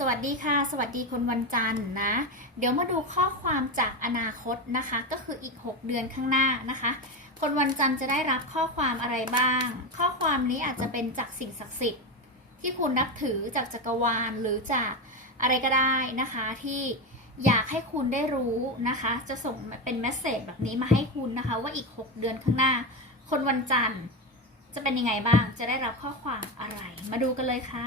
สวัสดีค่ะ สวัสดีคนวันจันทร์นะ เดี๋ยวมาดูข้อความจากอนาคตนะคะ ก็คืออีก 6 เดือนข้างหน้านะคะ คนวันจันทร์จะได้รับข้อความอะไรบ้าง ข้อความนี้อาจจะเป็นจากสิ่งศักดิ์สิทธิ์ ที่คุณนับถือจากจักรวาลหรือจากอะไรก็ได้นะคะ ที่อยากให้คุณได้รู้นะคะ จะส่งเป็นเมสเซจแบบนี้มาให้คุณนะคะ ว่าอีก 6 เดือนข้างหน้า คนวันจันทร์จะเป็นยังไงบ้าง จะได้รับข้อความอะไร มาดูกันเลยค่ะ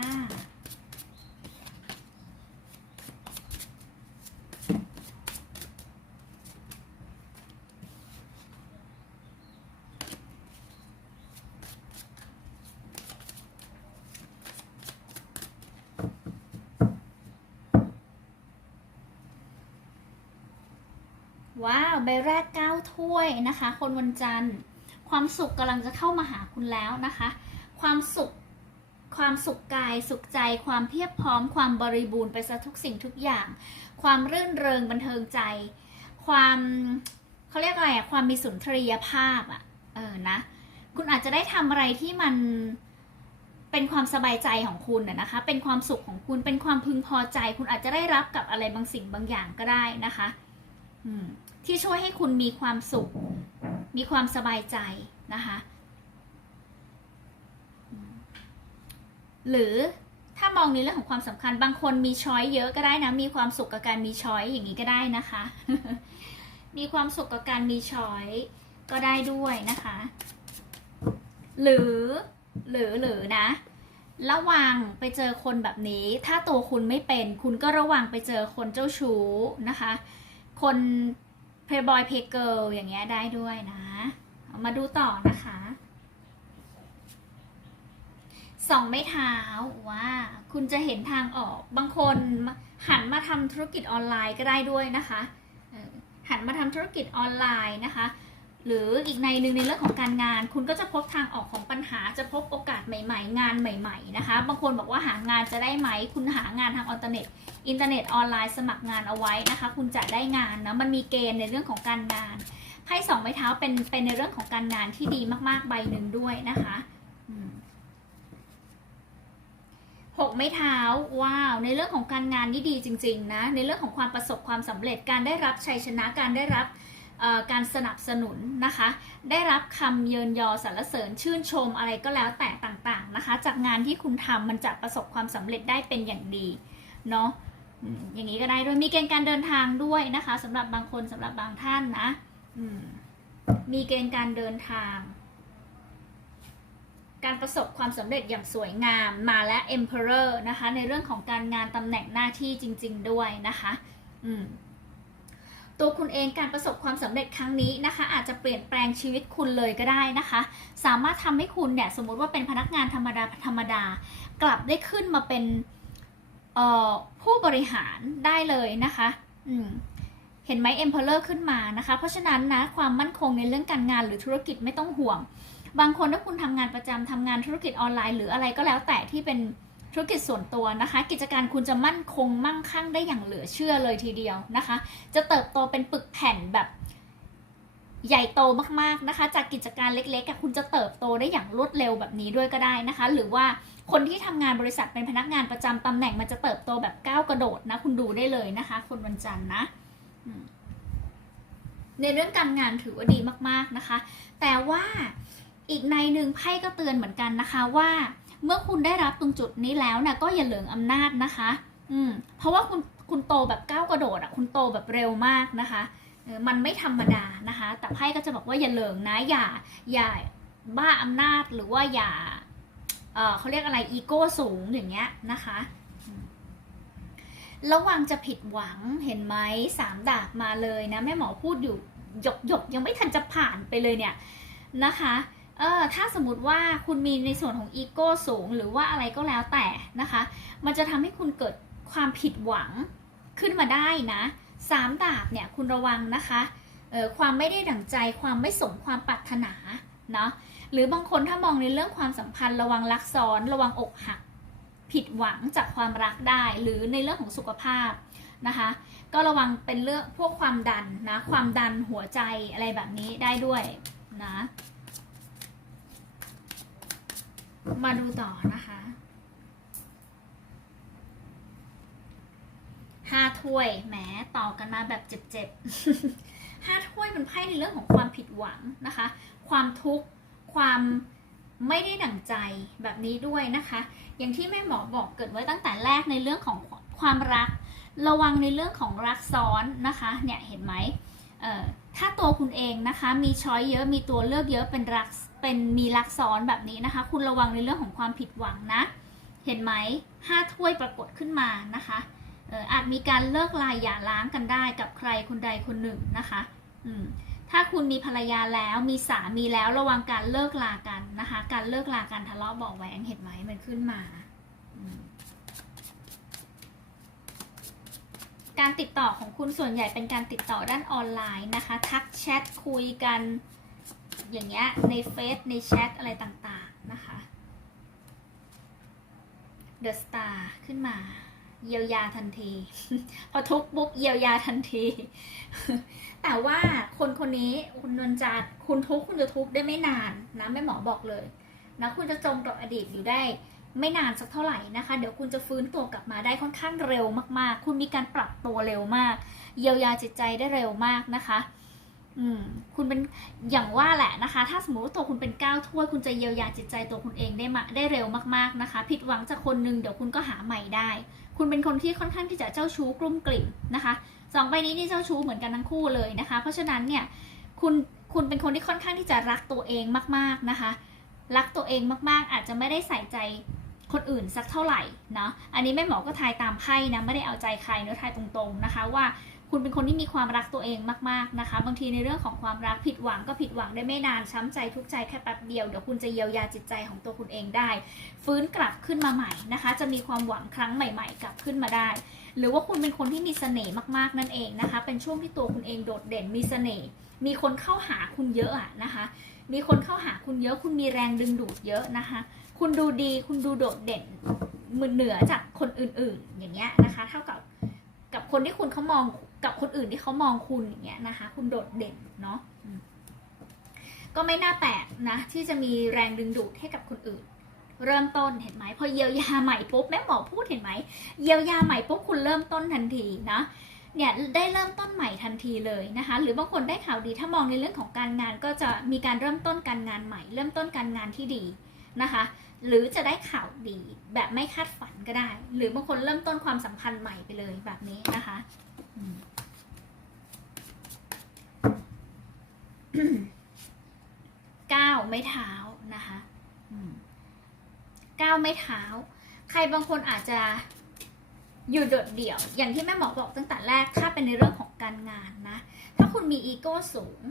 ว้าว ใบแรก 9 ถ้วยนะคะ คนวันจันทร์ ความสุขกำลังจะเข้ามาหาคุณแล้วนะคะ ความสุข ความสุขกาย สุขใจ ความเพียบพร้อม ความบริบูรณ์ไปซะทุกสิ่งทุกอย่าง ความรื่นเริงบันเทิงใจ ความเขาเรียกอะไรอะความมีสุนทรียภาพอะเออนะ คุณอาจจะได้ทำอะไรที่มันเป็นความสบายใจของคุณนะคะ เป็นความสุขของคุณ เป็นความพึงพอใจ คุณอาจจะได้รับกับอะไรบางสิ่งบางอย่างก็ได้นะคะ ที่ช่วยให้คุณมีความสุข มีความสบายใจนะคะหรือถ้ามองในเรื่องของความสำคัญบางคนมีช้อยเยอะก็ได้นะ มีความสุขกับการมีช้อยอย่างนี้ก็ได้นะคะ มีความสุขกับการมีช้อยก็ได้ด้วยนะคะ หรือหรือหรือนะ ระวังไปเจอคนแบบนี้ ถ้าตัวคุณไม่เป็น คุณก็ระวังไปเจอคนเจ้าชู้นะคะ คน Playboy p l a y Girl อย่างเงี้ยได้ด้วยนะมาดูต่อนะคะสองไม้เท้าว่าคุณจะเห็นทางออกบางคนหันมาทำธุรกิจออนไลน์ก็ได้ด้วยนะคะหันมาทำธุรกิจออนไลน์นะคะ หรืออีกในหนึ่งในเรื่องของการงาน คุณก็จะพบทางออกของปัญหาจะพบโอกาสใหม่ ๆ งานใหม่ ๆ นะคะ บางคนบอกว่าหางานจะได้ไหม คุณหางานทางอินเทอร์เน็ต อินเทอร์เน็ตออนไลน์สมัครงานเอาไว้นะคะ คุณจะได้งานนะมันมีเกณฑ์ในเรื่องของการงานไพ่สองไม้เท้าเป็นเป็นในเรื่องของการงานที่ดีมากๆใบหนึ่งด้วยนะคะหกไม้เท้าว้าว ในเรื่องของการงานนี่ดีจริง ๆ นะ ในเรื่องของความประสบความสำเร็จการได้รับชัยชนะการได้รับ การสนับสนุนนะคะ ได้รับคำเยินยอสรรเสริญชื่นชมอะไรก็แล้วแต่ต่างๆนะคะ จากงานที่คุณทำมันจะประสบความสำเร็จได้เป็นอย่างดีเนาะอย่างนี้ก็ได้ด้วยมีเกณฑ์การเดินทางด้วยนะคะสำหรับบางคนสำหรับบางท่านนะมมีเกณฑ์การเดินทาง การประสบความสำเร็จอย่างสวยงามมาและ Emperor นะคะ ในเรื่องของการงานตำแหน่งหน้าที่จริง ๆ ด้วยนะคะ อืม ตัวคุณเองการประสบความสำเร็จครั้งนี้นะคะ อาจจะเปลี่ยนแปลงชีวิตคุณเลยก็ได้นะคะ สามารถทำให้คุณเนี่ยสมมุติว่าเป็นพนักงานธรรมดาธรรมดา กลับได้ขึ้นมาเป็นผู้บริหารได้เลยนะคะอืมเห็นไหม Emperor ขึ้นมานะคะ เพราะฉะนั้นนะความมั่นคงในเรื่องการงานหรือธุรกิจไม่ต้องห่วง บางคนถ้าคุณทำงานประจำทำงานธุรกิจออนไลน์ หรืออะไรก็แล้วแต่ที่เป็น ธุรกิจส่วนตัวนะคะ กิจการคุณจะมั่นคงมั่งคั่งได้อย่างเหลือเชื่อเลยทีเดียวนะคะ จะเติบโตเป็นปึกแผ่นแบบใหญ่โตมากๆนะคะ จากกิจการเล็กๆคุณจะเติบโตได้อย่างรวดเร็วแบบนี้ด้วยก็ได้นะคะ หรือว่าคนที่ทำงานบริษัทเป็นพนักงานประจำตำแหน่งมันจะเติบโตแบบก้าวกระโดดนะ คุณดูได้เลยนะคะ คนวันจันทร์นะในเรื่องการงานถือว่าดีมากๆนะคะ แต่ว่าอีกในหนึ่งไพ่ก็เตือนเหมือนกันนะคะว่า เมื่อคุณได้รับตรงจุดนี้แล้วนะก็อย่าเหลืองอำนาจนะคะ อืมเพราะว่าคุณคุณโตแบบก้าวกระโดดอะคุณโตแบบเร็วมากนะคะมันไม่ธรรมดานะคะ แต่ไพ่ก็จะบอกว่าอย่าเหลิงนะอย่าอย่าบ้าอำนาจหรือว่าอย่าเอ่อเขาเรียกอะไรอีโก้สูงอย่างเงี้ยนะคะระวังจะผิดหวังเห็นไหมสามดาบมาเลยนะแม่หมอพูดอยู่หยกหยกยังไม่ทันจะผ่านไปเลยเนี่ยนะคะ เออถ้าสมมติว่าคุณมีในส่วนของอีโก้สูง หรือว่าอะไรก็แล้วแต่นะคะ มันจะทำให้คุณเกิดความผิดหวังขึ้นมาได้นะสามดาบเนี่ยคุณระวังนะคะเออความไม่ได้ดั่งใจความไม่สมความปรารถนาเนาะหรือบางคนถ้ามองในเรื่องความสัมพันธ์ระวังรักซ้อน ระวังอกหัก ผิดหวังจากความรักได้ หรือในเรื่องของสุขภาพนะคะ ก็ระวังเป็นเรื่องพวกความดันนะความดันหัวใจอะไรแบบนี้ได้ด้วยนะ มาดูต่อนะคะห้าถ้วยแหมต่อกันมาแบบเจ็บๆห้าถ้วยเป็นไพ่ในเรื่องของความผิดหวังนะคะ ความทุกข์ความไม่ได้ดั่งใจแบบนี้ด้วยนะคะ อย่างที่แม่หมอบอกเกิดไว้ตั้งแต่แรกในเรื่องของความรัก ระวังในเรื่องของรักซ้อนนะคะ เนี่ยเห็นไหมถ้าตัวคุณเองนะคะ มีช้อยเยอะมีตัวเลือกเยอะเป็นรัก เป็นมีรักซ้อนแบบนี้นะคะ คุณระวังในเรื่องของความผิดหวังนะ เห็นไหมห้าถ้วยปรากฏขึ้นมานะคะอาจมีการเลิกลายหย่าร้างกันได้กับใครคนใดคนหนึ่งนะคะอืมถ้าคุณมีภรรยาแล้วมีสามีแล้วระวังการเลิกลากันนะคะ การเลิกลากันทะเลาะเบาะแหวงเห็นไหมมันขึ้นมามการติดต่อของคุณส่วนใหญ่เป็นการติดต่อด้านออนไลน์นะคะ ทักแชทคุยกัน อย่างเงี้ยในเฟซในแชทอะไรต่างๆนะคะ The Star ขึ้นมา เยียวยาทันที พอทุกข์ปุ๊บเยียวยาทันที แต่ว่าคนคนนี้คุณนวลจันทร์คุณทุกคุณจะทุกได้ไม่นานนะแม่หมอบอกเลยนะคุณจะจมกับอดีตอยู่ได้ไม่นานสักเท่าไหร่นะคะ เดี๋ยวคุณจะฟื้นตัวกลับมาได้ค่อนข้างเร็วมากๆ คุณมีการปรับตัวเร็วมาก เยียวยาจิตใจได้เร็วมากนะคะ คุณเป็นอย่างว่าแหละนะคะ ถ้าสมมติว่าตัวคุณเป็นก้าวถ้วยคุณจะเยียวยาจิตใจตัวคุณเองได้มาได้เร็วมากๆนะคะ ผิดหวังจากคนหนึ่งเดี๋ยวคุณก็หาใหม่ได้ คุณเป็นคนที่ค่อนข้างที่จะเจ้าชู้กลุ้มกลิ่มนะคะสองใบนี้นี่เจ้าชู้เหมือนกันทั้งคู่เลยนะคะ เพราะฉะนั้นเนี่ยคุณคุณเป็นคนที่ค่อนข้างที่จะรักตัวเองมากๆนะคะ รักตัวเองมากๆ อาจจะไม่ได้ใส่ใจคนอื่นสักเท่าไหร่นะอันนี้แม่หมอก็ทายตามไพ่นะไม่ได้เอาใจใครเนื้อทายตรงๆนะคะว่า คุณเป็นคนที่มีความรักตัวเองมากๆนะคะ บางทีในเรื่องของความรักผิดหวังก็ผิดหวังได้ไม่นานช้ำใจทุกใจแค่แป๊บเดียวเดี๋ยวคุณจะเยียวยาจิตใจของตัวคุณเองได้ ฟื้นกลับขึ้นมาใหม่นะคะ จะมีความหวังครั้งใหม่ ๆ กลับขึ้นมาได้ หรือว่าคุณเป็นคนที่มีเสน่ห์มากๆนั่นเองนะคะ เป็นช่วงที่ตัวคุณเองโดดเด่นมีเสน่ห์มีคนเข้าหาคุณเยอะอะนะคะ มีคนเข้าหาคุณเยอะ คุณมีแรงดึงดูดเยอะนะคะ คุณดูดีคุณดูโดดเด่นมือเหนือจากคนอื่นๆ อย่างเงี้ยนะคะ เท่ากับกับคนที่คุณเขามอง กับคนอื่นที่เขามองคุณอย่างเงี้ยนะคะ คุณโดดเด่นเนาะก็ไม่น่าแปลกนะ ที่จะมีแรงดึงดูดให้กับคนอื่น เริ่มต้นเห็นไหมพอเยียวยาใหม่ปุ๊บแม่หมอพูดเห็นไหมเยียวยาใหม่ปุ๊บคุณเริ่มต้นทันทีนะเนี่ยได้เริ่มต้นใหม่ทันทีเลยนะคะ หรือบางคนได้ข่าวดีถ้ามองในเรื่องของการงานก็จะมีการเริ่มต้นการงานใหม่ เริ่มต้นการงานที่ดีนะคะ หรือจะได้ข่าวดีแบบไม่คาดฝันก็ได้ หรือบางคนเริ่มต้นความสัมพันธ์ใหม่ไปเลยแบบนี้นะคะอืม ก้าวไม่เท้านะคะอืมก้าวไม่เท้า ใครบางคนอาจจะอยู่โดดเดี่ยว อย่างที่แม่หมอบอกตั้งแต่แรก ถ้าเป็นในเรื่องของการงานนะ ถ้าคุณมีอีโก้สูง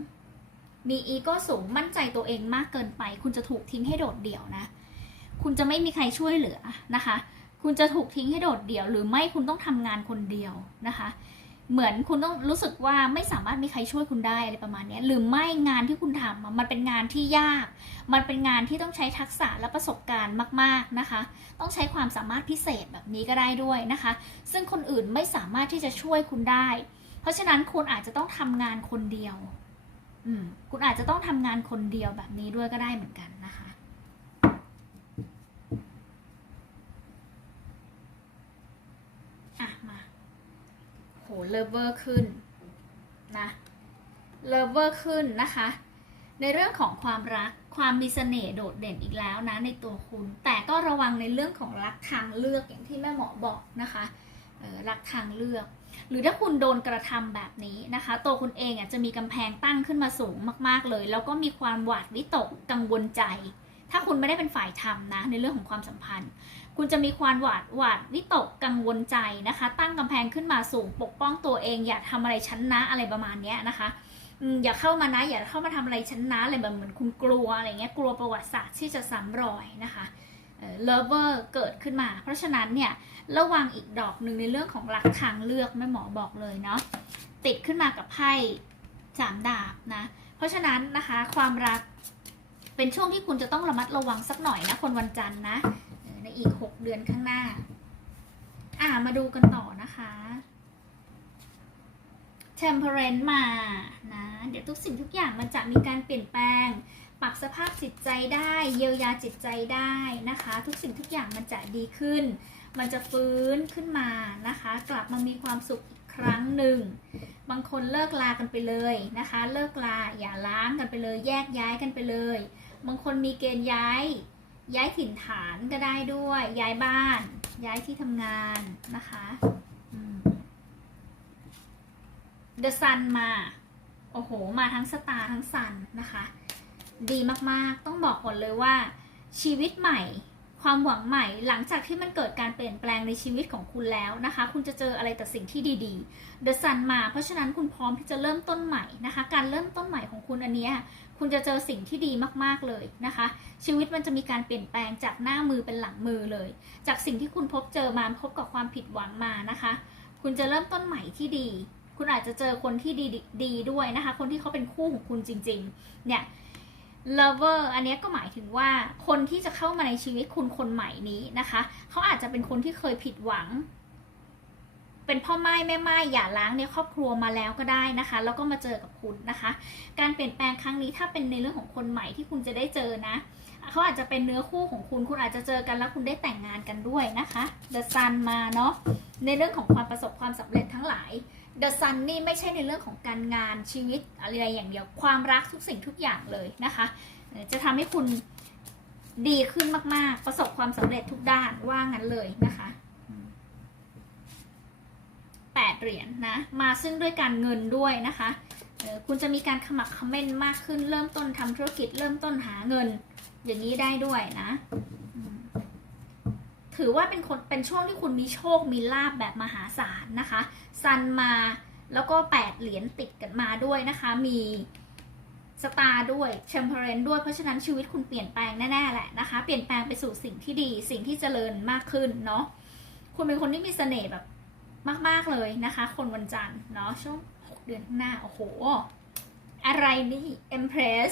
มีอีโก้สูง มั่นใจตัวเองมากเกินไป คุณจะถูกทิ้งให้โดดเดี่ยวนะ คุณจะไม่มีใครช่วยเหลือนะคะ คุณจะถูกทิ้งให้โดดเดี่ยว หรือไม่คุณต้องทำงานคนเดียวนะคะ เหมือนคุณต้องรู้สึกว่าไม่สามารถมีใครช่วยคุณได้อะไรประมาณนี้หรือไม่งานที่คุณทำมันเป็นงานที่ยาก มันเป็นงานที่ต้องใช้ทักษะและประสบการณ์มาก ๆนะคะ ต้องใช้ความสามารถพิเศษแบบนี้ก็ได้ด้วยนะคะ ซึ่งคนอื่นไม่สามารถที่จะช่วยคุณได้ เพราะฉะนั้นคุณอาจจะต้องทำงานคนเดียว อืมคุณอาจจะต้องทำงานคนเดียวแบบนี้ด้วยก็ได้เหมือนกันนะคะมา โห เลเวอร์ขึ้นนะเลเวอร์ขึ้นนะคะ ในเรื่องของความรักความมีเสน่ห์โดดเด่นอีกแล้วนะในตัวคุณ แต่ก็ระวังในเรื่องของรักทางเลือกอย่างที่แม่หมอบอกนะคะรักทางเลือก หรือถ้าคุณโดนกระทำแบบนี้นะคะ ตัวคุณเองอะจะมีกำแพงตั้งขึ้นมาสูงมาก ๆ เลย แล้วก็มีความหวาดวิตกกังวลใจ ถ้าคุณไม่ได้เป็นฝ่ายทำนะในเรื่องของความสัมพันธ์ คุณจะมีความหวาดหวาดวิตกกังวลใจนะคะ ตั้งกำแพงขึ้นมาสูงปกป้องตัวเอง อย่าทำอะไรชั้นนะอะไรประมาณนี้นะคะอย่าเข้ามานะอย่าเข้ามาทำอะไรชั้นนะอะไรแบบเหมือนคุณกลัวอะไรเงี้ยกลัวประวัติศาสตร์ที่จะซ้ำรอยนะคะเลเวอร์เกิดขึ้นมา เพราะฉะนั้นเนี่ยระวังอีกดอกหนึ่งในเรื่องของรักทางเลือกแม่หมอบอกเลยเนาะติดขึ้นมากับไพ่สามดาบนะเพราะฉะนั้นนะคะความรักเป็นช่วงที่คุณจะต้องระมัดระวังสักหน่อยนะคนวันจันทร์นะ ออในอีก 6 เดือนข้างหน้า อ่ามาดูกันต่อนะคะ temperance มานะ เดี๋ยวทุกสิ่งทุกอย่างมันจะมีการเปลี่ยนแปลง ปรับสภาพจิตใจได้เยียวยาจิตใจได้นะคะ ทุกสิ่งทุกอย่างมันจะดีขึ้น มันจะฟื้นขึ้นมานะคะ กลับมามีความสุขอีกครั้งหนึ่ง บางคนเลิกลากันไปเลยนะคะ เลิกลาอย่าล้างกันไปเลย แยกย้ายกันไปเลย บางคนมีเกณฑ์ย้าย ย้ายถิ่นฐานก็ได้ด้วย ย้ายบ้าน ย้ายที่ทำงานนะคะ The Sun มา โอ้โห มาทั้งสตาร์ทั้งซันนะคะ ดีมากๆ ต้องบอกก่อนเลยว่าชีวิตใหม่ ความหวังใหม่หลังจากที่มันเกิดการเปลี่ยนแปลงในชีวิตของคุณแล้วนะคะ คุณจะเจออะไรแต่สิ่งที่ดีๆ The Sun มา เพราะฉะนั้นคุณพร้อมที่จะเริ่มต้นใหม่นะคะ การเริ่มต้นใหม่ของคุณอันนี้คุณจะเจอสิ่งที่ดีมากๆเลยนะคะ ชีวิตมันจะมีการเปลี่ยนแปลงจากหน้ามือเป็นหลังมือเลย จากสิ่งที่คุณพบเจอมาพบกับความผิดหวังมานะคะ คุณจะเริ่มต้นใหม่ที่ดี คุณอาจจะเจอคนที่ดีดีด้วยนะคะ คนที่เขาเป็นคู่ของคุณจริง ๆ เนี่ย lover อันนี้ก็หมายถึงว่าคนที่จะเข้ามาในชีวิตคุณคนใหม่นี้นะคะ เขาอาจจะเป็นคนที่เคยผิดหวัง เป็นพ่อไม้แม่ไม้อย่าล้างในครอบครัวมาแล้วก็ได้นะคะ แล้วก็มาเจอกับคุณนะคะ การเปลี่ยนแปลงครั้งนี้ถ้าเป็นในเรื่องของคนใหม่ที่คุณจะได้เจอนะเขาอาจจะเป็นเนื้อคู่ของคุณ คุณอาจจะเจอกันแล้วคุณได้แต่งงานกันด้วยนะคะ The Sun มาเนาะ ในเรื่องของความประสบความสำเร็จทั้งหลาย The Sun นี่ไม่ใช่ในเรื่องของการงานชีวิตอะไรอย่างเดียวความรักทุกสิ่งทุกอย่างเลยนะคะ จะทำให้คุณดีขึ้นมาก ๆ ประสบความสำเร็จทุกด้านว่างั้นเลยนะคะแปดเหรียญนะมาซึ่งด้วยการเงินด้วยนะคะคุณจะมีการขมักขม้นมากขึ้น เริ่มต้นทำธุรกิจเริ่มต้นหาเงิน อย่างนี้ได้ด้วยนะ ถือว่าเป็นคนเป็นช่วงที่คุณมีโชคมีลาบแบบมหาศาลนะคะซันมาแล้วก็แปดเหรียญติดกันมาด้วยนะคะ มีสตาร์ด้วยเชมเพรนด้วยเพราะฉะนั้นชีวิตคุณเปลี่ยนแปลงแน่ๆแหละนะคะ เปลี่ยนแปลงไปสู่สิ่งที่ดี สิ่งที่เจริญมากขึ้นเนาะคุณเป็นคนที่มีเสน่ห์แบบมาก ๆเลยนะคะ คนวันจันทร์เนาะช่วงหกเดือนข้างหน้า โอ้โห อะไรนี่ Empress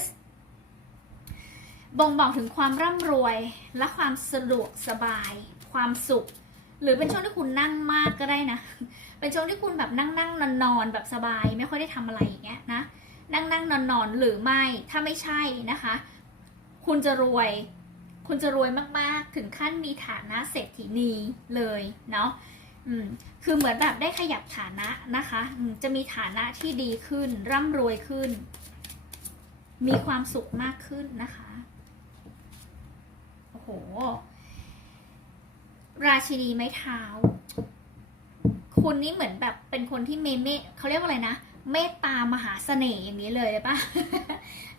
บ่งบอกถึงความร่ำรวยและความสะดวกสบาย ความสุข หรือเป็นช่วงที่คุณนั่งมากก็ได้นะ เป็นช่วงที่คุณแบบนั่งนั่งนอนนอนแบบสบาย ไม่ค่อยได้ทำอะไรอย่างเงี้ยนะนั่งนั่งนอนนอนหรือไม่ถ้าไม่ใช่นะคะ คุณจะรวย คุณจะรวยมากๆ ถึงขั้นมีฐานะเศรษฐีนีเลยเนาะอืมคือเหมือนแบบได้ขยับฐานะนะคะจะมีฐานะที่ดีขึ้น ร่ำรวยขึ้น มีความสุขมากขึ้นนะคะ ราชินีไม้เท้า คุณนี่เหมือนแบบเป็นคนที่เมเมเขาเรียกว่าอะไรนะ เมตตามหาเสน่ห์อย่างนี้เลยปะ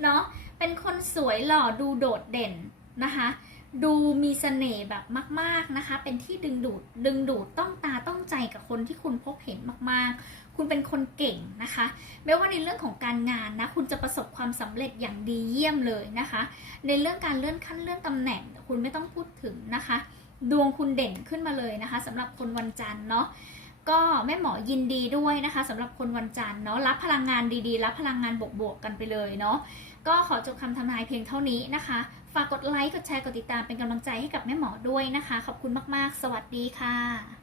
เนาะเป็นคนสวยหล่อดูโดดเด่นนะคะ ดูมีเสน่ห์แบบมาก ๆนะคะ เป็นที่ดึงดูดดึงดูดต้องตาต้องใจกับคนที่คุณพบเห็นมากๆ คุณเป็นคนเก่งนะคะไม่ว่าในเรื่องของการงานนะคุณจะประสบความสำเร็จอย่างดีเยี่ยมเลยนะคะ ในเรื่องการเลื่อนขั้นเลื่อนตำแหน่ง คุณไม่ต้องพูดถึงนะคะ ดวงคุณเด่นขึ้นมาเลยนะคะสำหรับคนวันจันทร์เนาะก็แม่หมอยินดีด้วยนะคะสำหรับคนวันจันทร์เนาะรับพลังงานดีๆ รับพลังงานบวกๆกันไปเลยเนาะก็ขอจบคำทำนายเพียงเท่านี้นะคะ ฝากกดไลค์ กดแชร์ กดติดตามเป็นกำลังใจให้กับแม่หมอด้วยนะคะ ขอบคุณมาก ๆ สวัสดีค่ะ